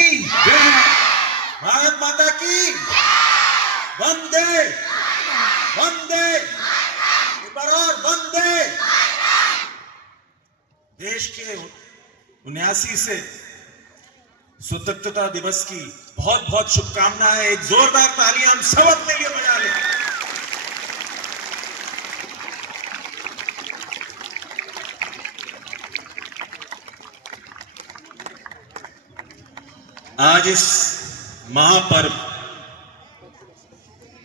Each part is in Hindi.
की जय। भारत माता की वंदे वंदे, एक बार और वंदे। देश के 79 से स्वतंत्रता दिवस की बहुत बहुत शुभकामनाएं। एक जोरदार ताली हम सब अपने लिए बजा लें। आज इस महापर्व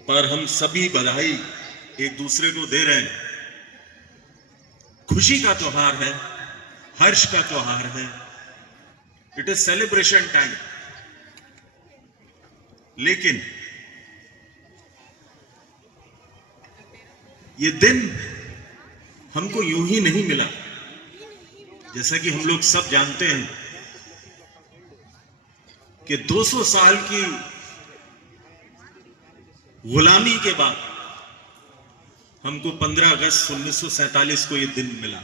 पर हम सभी बधाई एक दूसरे को दे रहे हैं। खुशी का त्योहार है, हर्ष का त्योहार है। It is celebration time. लेकिन ये दिन हमको यूं ही नहीं मिला। जैसा कि हम लोग सब जानते हैं कि 200 साल की गुलामी के बाद हमको 15 अगस्त 1947 को यह दिन मिला।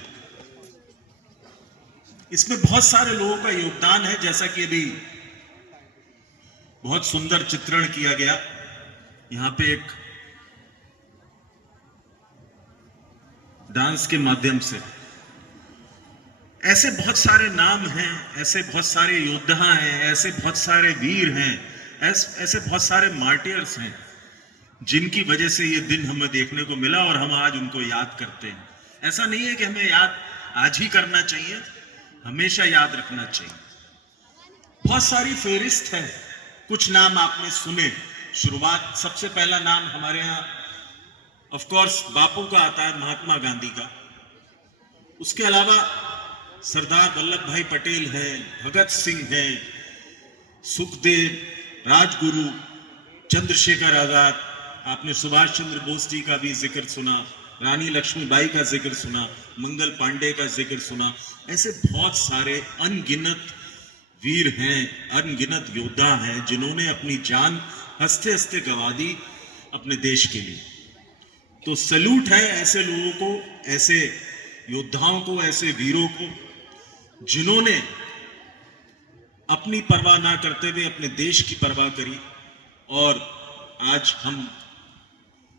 इसमें बहुत सारे लोगों का योगदान है, जैसा कि अभी बहुत सुंदर चित्रण किया गया। यहां पे एक डांस के माध्यम से ऐसे बहुत सारे नाम हैं, ऐसे बहुत सारे योद्धा हैं, ऐसे बहुत सारे वीर हैं, ऐसे बहुत सारे मार्टियर्स हैं जिनकी वजह से ये दिन हमें देखने को मिला और हम आज उनको याद करते हैं। ऐसा नहीं है कि हमें याद आज ही करना चाहिए, हमेशा याद रखना चाहिए। बहुत सारी फेहरिस्त है, कुछ नाम आपने सुने। शुरुआत सबसे पहला नाम हमारे यहाँ ऑफ कोर्स बापू का आता है, महात्मा गांधी का। उसके अलावा सरदार वल्लभ भाई पटेल है, भगत सिंह है, सुखदेव, राजगुरु, चंद्रशेखर आजाद, आपने सुभाष चंद्र बोस जी का भी जिक्र सुना, रानी लक्ष्मीबाई का जिक्र सुना, मंगल पांडे का जिक्र सुना। ऐसे बहुत सारे अनगिनत वीर हैं, अनगिनत योद्धा हैं जिन्होंने अपनी जान हंसते हंसते गंवा दी अपने देश के लिए। तो सैल्यूट है ऐसे लोगों को, ऐसे योद्धाओं को, ऐसे वीरों को जिन्होंने अपनी परवाह ना करते हुए अपने देश की परवाह करी। और आज हम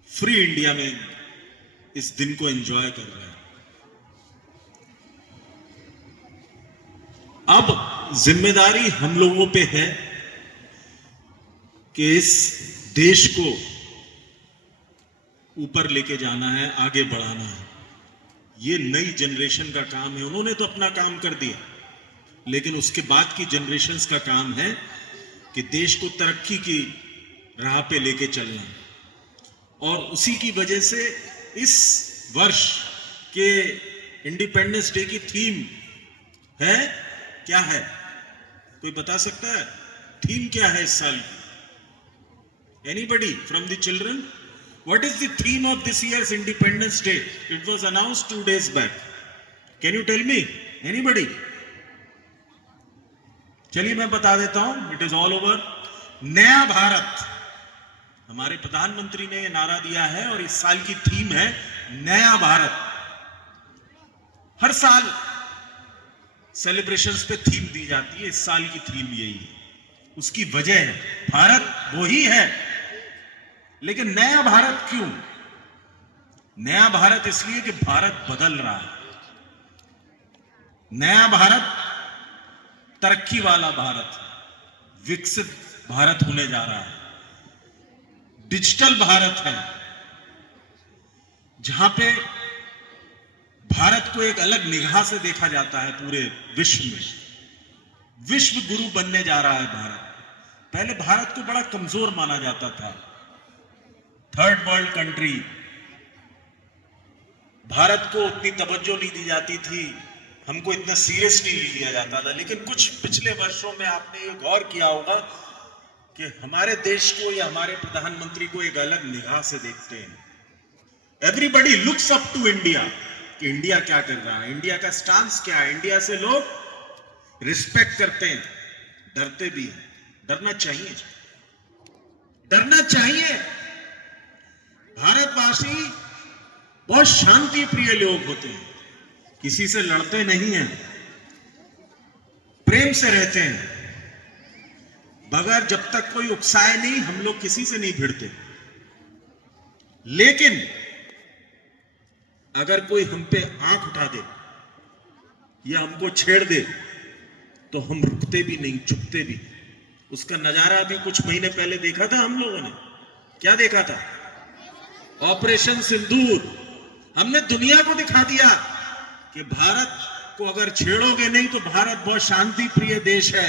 फ्री इंडिया में इस दिन को एंजॉय कर रहे हैं। अब जिम्मेदारी हम लोगों पे है कि इस देश को ऊपर लेके जाना है, आगे बढ़ाना है। ये नई जनरेशन का काम है। उन्होंने तो अपना काम कर दिया, लेकिन उसके बाद की जनरेशन्स का काम है कि देश को तरक्की की राह पे लेके चलना। और उसी की वजह से इस वर्ष के इंडिपेंडेंस डे की थीम है, क्या है? कोई बता सकता है थीम क्या है इस साल की? Anybody from the children? What is the theme of this year's Independence Day? It was announced 2 days back. Can you tell me? Anybody? चलिए मैं बता देता हूं. It is all over. नया भारत. हमारे प्रधानमंत्री ने ये नारा दिया है और इस साल की थीम है नया भारत। हर साल सेलिब्रेशंस पे थीम दी जाती है, इस साल की थीम यही है। उसकी वजह है भारत वही है, लेकिन नया भारत क्यों? नया भारत इसलिए कि भारत बदल रहा है। नया भारत तरक्की वाला भारत है, विकसित भारत होने जा रहा है, डिजिटल भारत है, जहां पे भारत को एक अलग निगाह से देखा जाता है पूरे विश्व में। विश्व गुरु बनने जा रहा है भारत। पहले भारत को बड़ा कमजोर माना जाता था, थर्ड वर्ल्ड कंट्री। भारत को उतनी तवज्जो नहीं दी जाती थी, हमको इतना सीरियस नहीं लिया जाता था। लेकिन कुछ पिछले वर्षों में आपने ये गौर किया होगा कि हमारे देश को या हमारे प्रधानमंत्री को एक अलग निगाह से देखते हैं। Everybody looks up to India कि इंडिया क्या कर रहा है, इंडिया का स्टांस क्या है। इंडिया से लोग रिस्पेक्ट करते हैं, डरते भी हैं। डरना चाहिए, डरना चाहिए। भारतवासी बहुत शांति प्रिय लोग होते हैं, किसी से लड़ते नहीं हैं, प्रेम से रहते हैं। बगैर जब तक कोई उकसाए नहीं, हम लोग किसी से नहीं भिड़ते। लेकिन अगर कोई हम पे आंख उठा दे या हमको छेड़ दे तो हम रुकते भी नहीं, चुपते भी। उसका नजारा अभी कुछ महीने पहले देखा था हम लोगों ने। क्या देखा था? ऑपरेशन सिंदूर। हमने दुनिया को दिखा दिया कि भारत को अगर छेड़ोगे नहीं तो भारत बहुत शांति प्रिय देश है,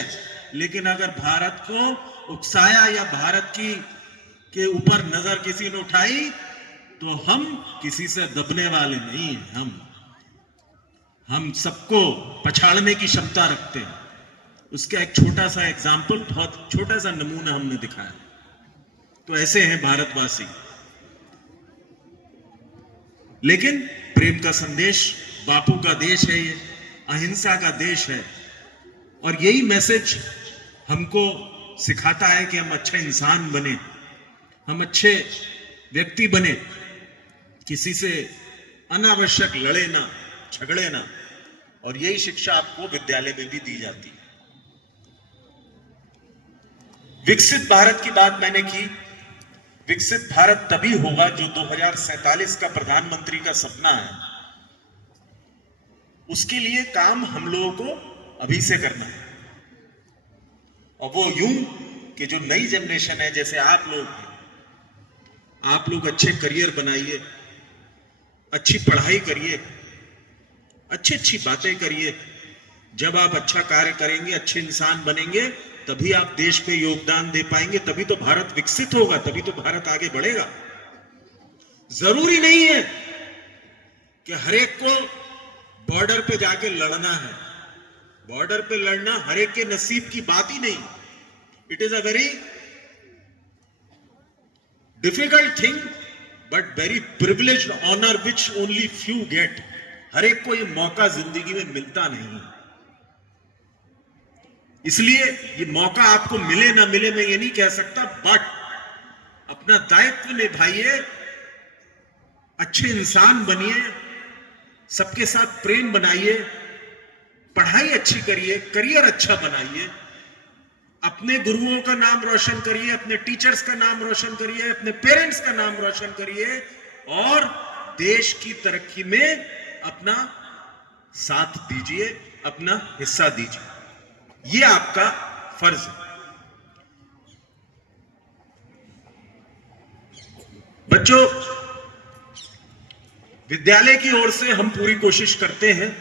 लेकिन अगर भारत को उकसाया या भारत की के ऊपर नजर किसी ने उठाई तो हम किसी से दबने वाले नहीं हैं। हम सबको पछाड़ने की क्षमता रखते हैं। उसका एक छोटा सा एग्जाम्पल, बहुत छोटा सा नमूना हमने दिखाया। तो ऐसे हैं भारतवासी। लेकिन प्रेम का संदेश, बापू का देश है ये, अहिंसा का देश है, और यही मैसेज हमको सिखाता है कि हम अच्छे इंसान बने, हम अच्छे व्यक्ति बने, किसी से अनावश्यक लड़े ना, झगड़े ना। और यही शिक्षा आपको विद्यालय में भी दी जाती है। विकसित भारत की बात मैंने की। विकसित भारत तभी होगा जो 2047 का प्रधानमंत्री का सपना है, उसके लिए काम हम लोगों को अभी से करना है। और वो यूं कि जो नई जनरेशन है, जैसे आप लोग अच्छे करियर बनाइए, अच्छी पढ़ाई करिए, अच्छी बातें करिए। जब आप अच्छा कार्य करेंगे, अच्छे इंसान बनेंगे, तभी आप देश पे योगदान दे पाएंगे, तभी तो भारत विकसित होगा, तभी तो भारत आगे बढ़ेगा। जरूरी नहीं है कि हरेक को बॉर्डर पे जाके लड़ना है। बॉर्डर पे लड़ना हरेक के नसीब की बात ही नहीं। It is a very difficult thing but very privileged honour which only few get. हरेक को ये मौका जिंदगी में मिलता नहीं। इसलिए ये मौका आपको मिले ना मिले मैं ये नहीं कह सकता, बट अपना दायित्व निभाइए, अच्छे इंसान बनिए, सबके साथ प्रेम बनाइए, पढ़ाई अच्छी करिए, करियर अच्छा बनाइए, अपने गुरुओं का नाम रोशन करिए, अपने टीचर्स का नाम रोशन करिए, अपने पेरेंट्स का नाम रोशन करिए, और देश की तरक्की में अपना साथ दीजिए, अपना हिस्सा दीजिए। ये आपका फर्ज है। बच्चों, विद्यालय की ओर से हम पूरी कोशिश करते हैं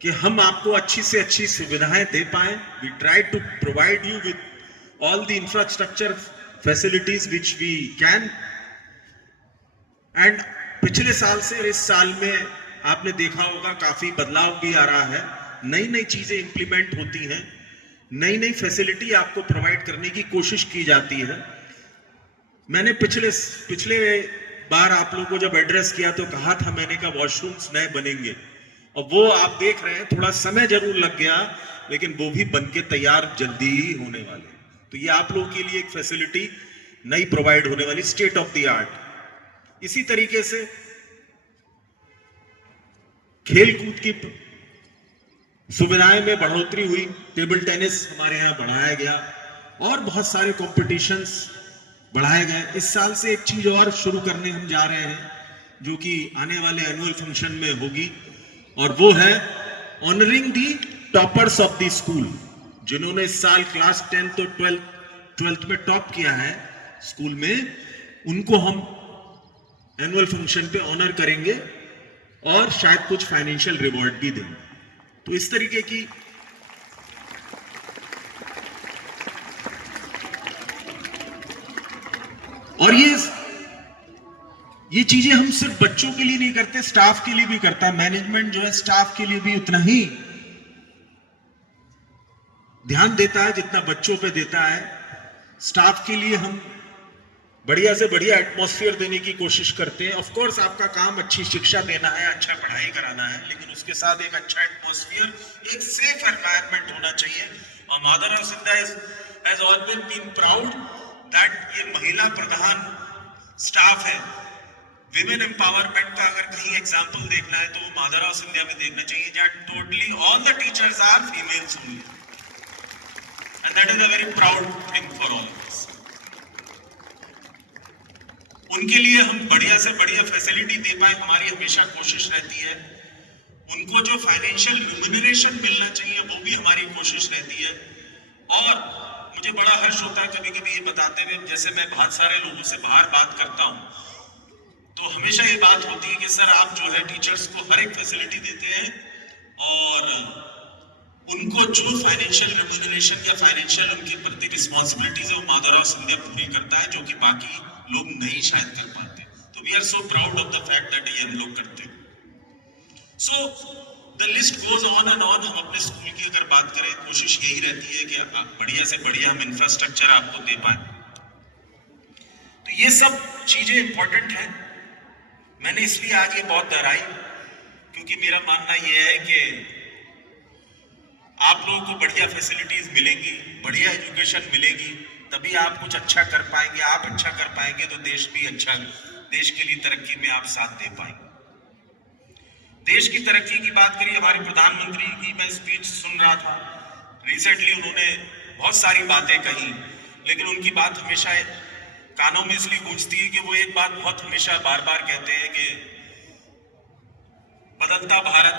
कि हम आपको अच्छी से अच्छी सुविधाएं दे पाएं। We try to provide you with all the infrastructure facilities which we can. And पिछले साल से इस साल में आपने देखा होगा काफी बदलाव भी आ रहा है। नई नई चीजें इंप्लीमेंट होती हैं, नई नई फैसिलिटी आपको प्रोवाइड करने की कोशिश की जाती है। मैंने पिछले बार आप लोगों को जब एड्रेस किया तो कहा था मैंने, कहा वॉशरूम्स नए बनेंगे, और वो आप देख रहे हैं। थोड़ा समय जरूर लग गया, लेकिन वो भी बन के तैयार जल्दी ही होने वाले। तो ये आप लोगों के लिए एक फैसिलिटी नई प्रोवाइड होने वाली, स्टेट ऑफ द आर्ट। इसी तरीके से खेलकूद की सुविधाएं में बढ़ोतरी हुई। टेबल टेनिस हमारे यहाँ बढ़ाया गया, और बहुत सारे कॉम्पिटिशन्स बढ़ाए गए। इस साल से एक चीज और शुरू करने हम जा रहे हैं, जो कि आने वाले एनुअल फंक्शन में होगी, और वो है honouring the toppers of the school. जिन्होंने इस साल क्लास 10 तो 12th में टॉप किया है स्कूल में, उनको हम एनुअल फंक्शन पे ऑनर करेंगे और शायद कुछ फाइनेंशियल रिवॉर्ड भी देंगे। तो इस तरीके की और ये चीजें हम सिर्फ बच्चों के लिए नहीं करते, स्टाफ के लिए भी करता है। मैनेजमेंट जो है स्टाफ के लिए भी उतना ही ध्यान देता है जितना बच्चों पे देता है। स्टाफ के लिए हम बढ़िया से बढ़िया एटमॉस्फेयर देने की कोशिश करते हैं। ऑफ कोर्स आपका काम अच्छी शिक्षा देना है, अच्छा पढ़ाई कराना है, लेकिन उसके साथ एक अच्छा एटमॉस्फेयर, एक सेफ एनवायरनमेंट होना चाहिए। और Madhavrao Scindia has always been proud that ये महिला प्रधान स्टाफ है। विमेन एम्पावरमेंट का अगर कहीं एग्जाम्पल देखना है तो वो माधवराव सिंधिया में देखना चाहिए, जहां totally all the teachers are females only, and that is a very proud thing for all of us. उनके लिए हम बढ़िया से बढ़िया फैसिलिटी दे पाए, हमारी हमेशा कोशिश रहती है। उनको जो फाइनेंशियल रिम्यूनरेशन मिलना चाहिए वो भी हमारी कोशिश रहती है। और मुझे बड़ा हर्ष होता है कभी कभी ये बताते हुए, जैसे मैं बहुत सारे लोगों से बाहर बात करता हूँ तो हमेशा ये बात होती है कि सर आप जो है टीचर्स को हर एक फैसिलिटी देते हैं और उनको जो फाइनेंशियल रेम्यूनरेशन या फाइनेंशियल उनके प्रति रिस्पॉन्सिबिलिटीज है वो माधवराव सिंधिया पूरी करता है, जो कि बाकी लोग नहीं शायद कर पाते। तो we are so proud of the fact that ये हम लोग करते हैं। So the list goes on and on. हम अपने स्कूल की अगर बात करें, कोशिश यही रहती है कि बढ़िया से बढ़िया हम इंफ्रास्ट्रक्चर आपको दे पाए। तो ये सब चीजें इंपॉर्टेंट हैं। मैंने इसलिए आज ये बहुत दोहराई क्योंकि मेरा मानना यह है कि आप लोगों को बढ़िया फैसिलिटीज मिलेंगी, बढ़िया एजुकेशन मिलेगी, तभी आप कुछ अच्छा कर पाएंगे। आप अच्छा कर पाएंगे तो देश भी अच्छा, देश के लिए तरक्की में आप साथ दे पाएंगे। देश की तरक्की की बात करिए, हमारे प्रधानमंत्री की मैं स्पीच सुन रहा था रिसेंटली, उन्होंने बहुत सारी बातें कही, लेकिन उनकी बात हमेशा कानों में इसलिए गूंजती है कि वो एक बात बहुत हमेशा बार बार कहते हैं कि बदलता भारत,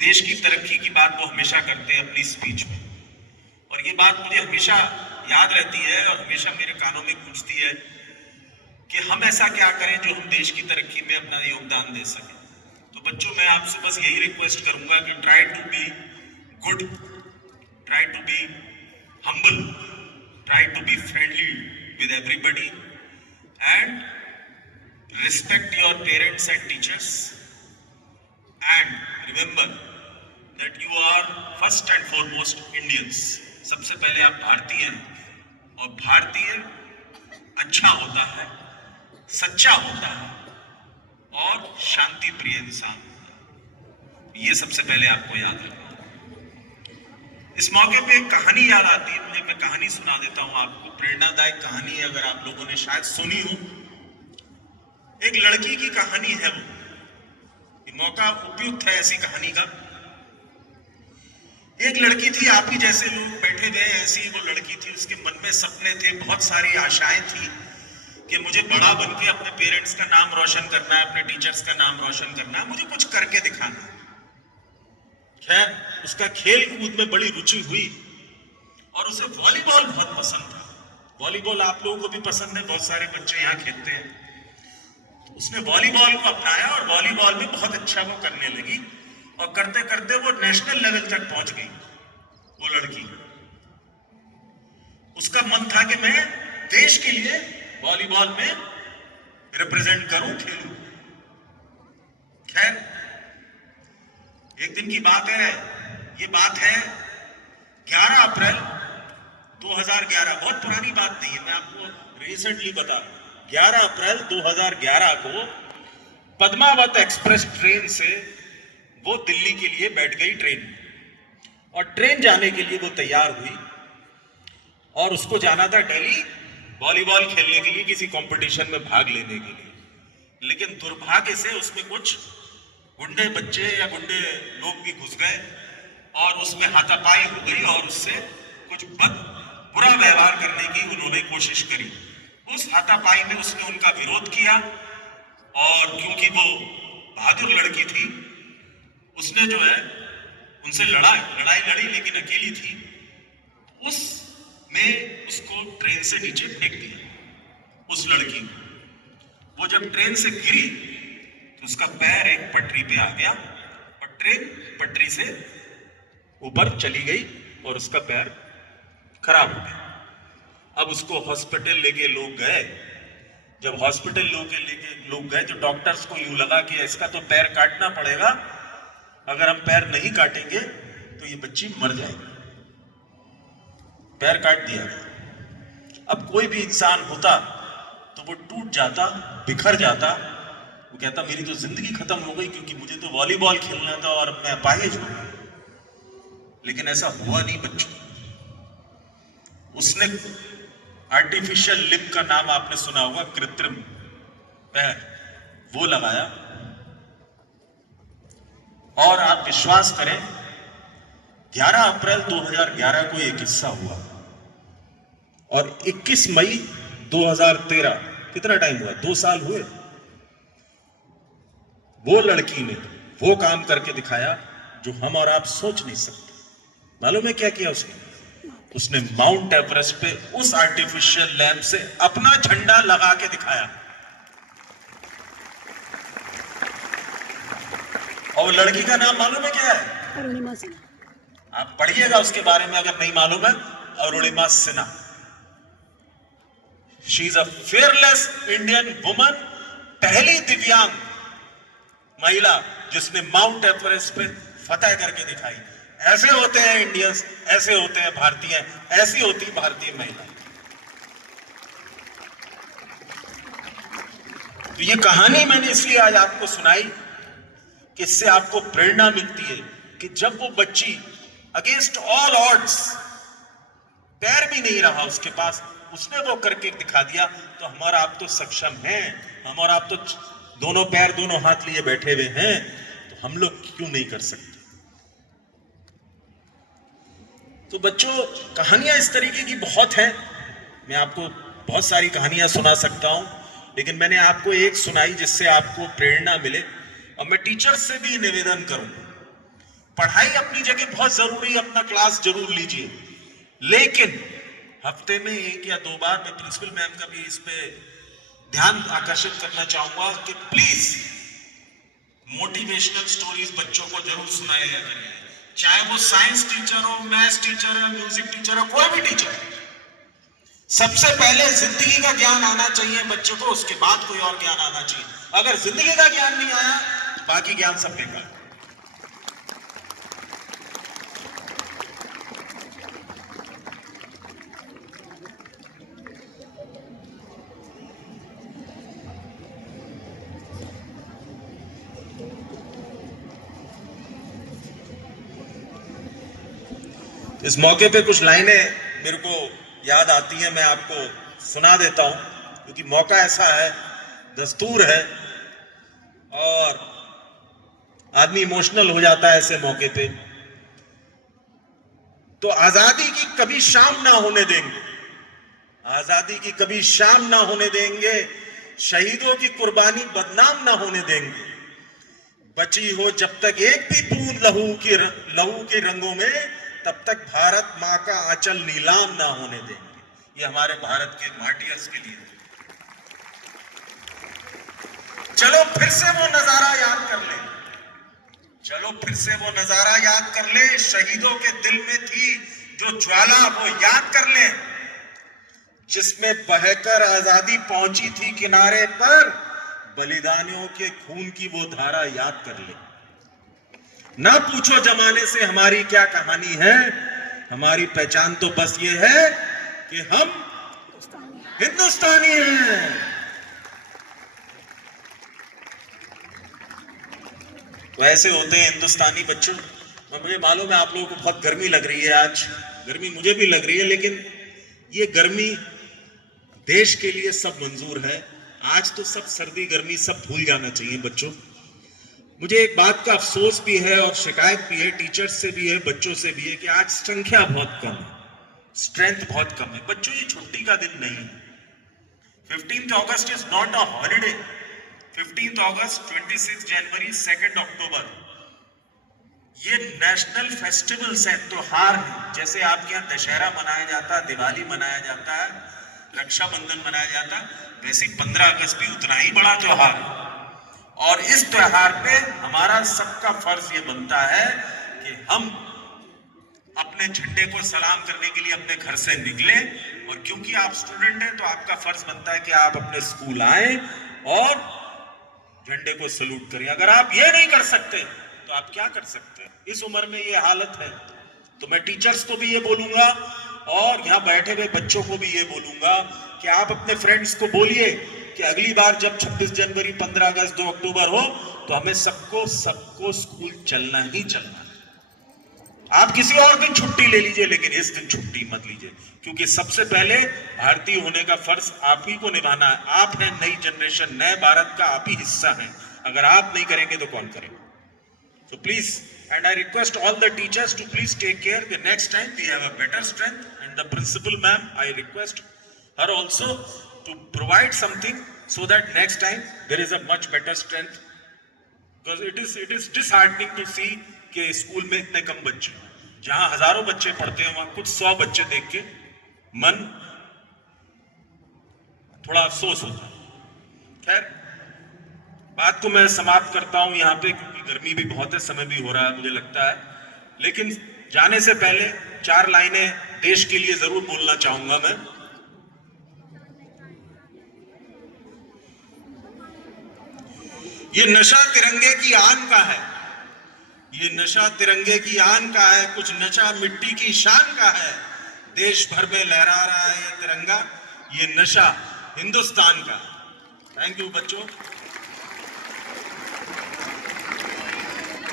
देश की तरक्की की बात वो हमेशा करते हैं अपनी स्पीच में। और ये बात मुझे हमेशा याद रहती है और हमेशा मेरे कानों में गूंजती है कि हम ऐसा क्या करें जो हम देश की तरक्की में अपना योगदान दे सकें। तो बच्चों, मैं आपसे बस यही रिक्वेस्ट करूंगा कि try to be good, try to be humble, try to be friendly with everybody and respect your parents and teachers and remember that you are first and foremost Indians। सबसे पहले आप भारतीय हैं और भारतीय अच्छा होता है, सच्चा होता है और शांति प्रिय इंसान होता है। ये सबसे पहले आपको याद रखना। इस मौके पे एक कहानी याद आती है मुझे, मैं कहानी सुना देता हूं आपको। प्रेरणादायक कहानी है, अगर आप लोगों ने शायद सुनी हो। एक लड़की की कहानी है वो। ये मौका उपयुक्त है ऐसी कहानी का। एक लड़की थी, आप ही जैसे लोग बैठे गए ऐसी वो लड़की थी। उसके मन में सपने थे, बहुत सारी आशाएं थी कि मुझे बड़ा बन के अपने पेरेंट्स का नाम रोशन करना है, अपने टीचर्स का नाम रोशन करना है, मुझे कुछ करके दिखाना है। खैर, उसका खेल कूद में बड़ी रुचि हुई और उसे वॉलीबॉल बहुत पसंद था। वॉलीबॉल आप लोगों को भी पसंद है, बहुत सारे बच्चे यहाँ खेलते हैं। उसने वॉलीबॉल को अपनाया और वॉलीबॉल में बहुत अच्छा वो करने लगी और करते करते वो नेशनल लेवल तक पहुंच गई वो लड़की। उसका मन था कि मैं देश के लिए वॉलीबॉल में रिप्रेजेंट करूं, खेलूं। खैर, एक दिन की बात है, ये बात है 11 अप्रैल 2011। बहुत पुरानी बात नहीं है, मैं आपको रिसेंटली बता रहा हूं। 11 अप्रैल 2011 को पद्मावत एक्सप्रेस ट्रेन से वो दिल्ली के लिए बैठ गई ट्रेन में। और ट्रेन जाने के लिए वो तैयार हुई और उसको जाना था दिल्ली वॉलीबॉल खेलने के लिए, किसी कंपटीशन में भाग लेने के लिए। लेकिन दुर्भाग्य से उसमें कुछ गुंडे बच्चे या गुंडे लोग भी घुस गए और उसमें हाथापाई हो गई और उससे कुछ बुरा व्यवहार करने की उन्होंने कोशिश करी। उस हाथापाई में उसने उनका विरोध किया और क्योंकि वो बहादुर लड़की थी, उसने जो है उनसे लड़ाई लड़ी, लेकिन अकेली थी। उसमें उसको ट्रेन से नीचे फेंक दिया उस लड़की को। वो जब ट्रेन से गिरी तो उसका पैर एक पटरी पे आ गया और ट्रेन पटरी से ऊपर चली गई और उसका पैर खराब हो गया। अब उसको हॉस्पिटल लेके लोग गए। जब हॉस्पिटल लेके लोग गए तो डॉक्टर्स को यूं लगा कि इसका तो पैर काटना पड़ेगा, अगर हम पैर नहीं काटेंगे तो ये बच्ची मर जाएगी। पैर काट दिया गया। अब कोई भी इंसान होता तो वो टूट जाता, बिखर जाता, वो कहता मेरी तो जिंदगी खत्म हो गई क्योंकि मुझे तो वॉलीबॉल खेलना था और मैं अपाहिज हो गया। लेकिन ऐसा हुआ नहीं बच्चों। उसने आर्टिफिशियल लिम्ब का नाम आपने सुना होगा, कृत्रिम पैर, वो लगाया और आप विश्वास करें 11 अप्रैल 2011 को यह किस्सा हुआ और 21 मई 2013, कितना टाइम हुआ, 2 साल हुए। वो लड़की ने वो काम करके दिखाया जो हम और आप सोच नहीं सकते। मालूम है क्या किया उसने? उसने माउंट एवरेस्ट पे उस आर्टिफिशियल लैंप से अपना झंडा लगा के दिखाया। और लड़की का नाम मालूम है क्या है? अरुणिमा सिन्हा। आप पढ़िएगा उसके बारे में अगर नहीं मालूम है। Arunima Sinha, she is a fearless Indian woman, पहली दिव्यांग महिला जिसने माउंट एवरेस्ट पे फतह करके दिखाई। ऐसे होते हैं इंडियंस, ऐसे होते हैं भारतीय, ऐसी होती भारतीय महिला। तो ये कहानी मैंने इसलिए आज आपको सुनाई कि इससे आपको प्रेरणा मिलती है कि जब वो बच्ची अगेंस्ट ऑल ऑड्स, पैर भी नहीं रहा उसके पास, उसने वो करके दिखा दिया, तो हमारा आप तो सक्षम हैं, हम और आप तो दोनों पैर दोनों हाथ लिए बैठे हुए हैं, तो हम लोग क्यों नहीं कर सकते? तो बच्चों, कहानियां इस तरीके की बहुत हैं, मैं आपको बहुत सारी कहानियां सुना सकता हूं, लेकिन मैंने आपको एक सुनाई जिससे आपको प्रेरणा मिले। और मैं टीचर से भी निवेदन करूंगा, पढ़ाई अपनी जगह बहुत जरूरी है, अपना क्लास जरूर लीजिए, लेकिन हफ्ते में 1 या 2 बार मैं प्रिंसिपल मैम का भी इस पे ध्यान आकर्षित करना चाहूंगा कि प्लीज मोटिवेशनल स्टोरीज बच्चों को जरूर सुनाया करिए, चाहे वो साइंस टीचर हो, मैथ्स टीचर है, म्यूजिक टीचर हो, कोई भी टीचर। सबसे पहले जिंदगी का ज्ञान आना चाहिए बच्चों को, उसके बाद कोई और ज्ञान आना चाहिए। अगर जिंदगी का ज्ञान नहीं आया तो बाकी ज्ञान सब बेकार। इस मौके पे कुछ लाइनें मेरे को याद आती हैं, मैं आपको सुना देता हूं, क्योंकि मौका ऐसा है, दस्तूर है, और आदमी इमोशनल हो जाता है ऐसे मौके पे। तो आजादी की कभी शाम ना होने देंगे, आजादी की कभी शाम ना होने देंगे, शहीदों की कुर्बानी बदनाम ना होने देंगे, बची हो जब तक एक भी बूंद लहू के रंगों में, तब तक भारत मां का आंचल नीलाम ना होने देंगे। ये हमारे भारत के मार्टियर्स के लिए। चलो फिर से वो नजारा याद कर ले, चलो फिर से वो नजारा याद कर ले, शहीदों के दिल में थी जो ज्वाला, वो याद कर ले, जिसमें बहकर आजादी पहुंची थी किनारे पर, बलिदानियों के खून की वो धारा याद कर ले। ना पूछो जमाने से हमारी क्या कहानी है, हमारी पहचान तो बस ये है कि हम हिंदुस्तानी हैं। तो ऐसे होते हैं हिंदुस्तानी बच्चों। मुझे मालूम है आप लोगों को बहुत गर्मी लग रही है, आज गर्मी मुझे भी लग रही है, लेकिन ये गर्मी देश के लिए सब मंजूर है। आज तो सब सर्दी गर्मी सब भूल जाना चाहिए बच्चों। मुझे एक बात का अफसोस भी है और शिकायत भी है, टीचर्स से भी है, बच्चों से भी है, कि आज संख्या बहुत कम है, स्ट्रेंथ बहुत कम है। बच्चों, ये छुट्टी का दिन नहीं है। 15th August is not a holiday. 15th अगस्त, 26 जनवरी, 2 अक्टूबर, ये नेशनल फेस्टिवल्स है, त्योहार है। जैसे आपके यहाँ दशहरा मनाया जाता है, दिवाली मनाया जाता है, रक्षाबंधन मनाया जाता है, वैसे 15 अगस्त भी उतना ही बड़ा त्योहार है। और इस त्योहार पे हमारा सबका फर्ज ये बनता है कि हम अपने झंडे को सलाम करने के लिए अपने घर से निकले, और क्योंकि आप स्टूडेंट हैं तो आपका फर्ज बनता है कि आप अपने स्कूल आए और झंडे को सलूट करें। अगर आप ये नहीं कर सकते तो आप क्या कर सकते हैं? इस उम्र में ये हालत है। तो मैं टीचर्स को भी ये बोलूंगा और यहाँ बैठे हुए बच्चों को भी ये बोलूंगा कि आप अपने फ्रेंड्स को बोलिए कि अगली बार जब 26 जनवरी, 15 अगस्त, 2 अक्टूबर हो तो हमें सबको स्कूल चलना ही चलना है। आप किसी और दिन छुट्टी ले लीजिए, लेकिन इस दिन छुट्टी मत लीजिए, क्योंकि सबसे पहले भारतीय होने का फर्ज आप ही को निभाना है। आप हैं नई जनरेशन, नए भारत का आप ही हिस्सा हैं। अगर आप नहीं करेंगे तो कौन करेगा? तो please and I request all the teachers to please take care. The next time we have a better strength, and the principal ma'am, I request her also to provide something so that next time there is a much better strength, because it is disheartening to see कि स्कूल में इतने कम बच्चे, जहां हजारों बच्चे पढ़ते हैं वहां कुछ 100 बच्चे देख के मन थोड़ा अफसोस होता है। खैर, बात को मैं समाप्त करता हूं यहां पे, क्योंकि गर्मी भी बहुत है, समय भी हो रहा है मुझे लगता है। लेकिन जाने से पहले 4 लाइनें देश के लिए जरूर बोलना चाहूंगा मैं। ये नशा तिरंगे की आन का है, ये नशा तिरंगे की आन का है, कुछ नशा मिट्टी की शान का है। देश भर में लहरा रहा है ये तिरंगा, ये नशा हिंदुस्तान का। थैंक यू बच्चों।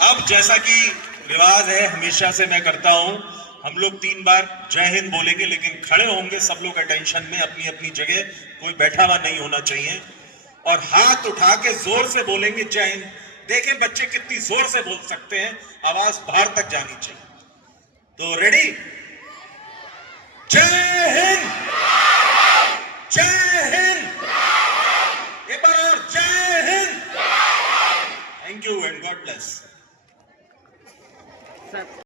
अब जैसा कि रिवाज है, हमेशा से मैं करता हूं, हम लोग 3 बार जय हिंद बोलेंगे, लेकिन खड़े होंगे सब लोग अटेंशन में अपनी अपनी जगह, कोई बैठा हुआ नहीं होना चाहिए, और हाथ उठा के जोर से बोलेंगे जय हिंद। देखें बच्चे कितनी जोर से बोल सकते हैं, आवाज बाहर तक जानी चाहिए। तो रेडी, जय हिंद, जय हिंद, एक बार और जय Hind. Thank you and God bless.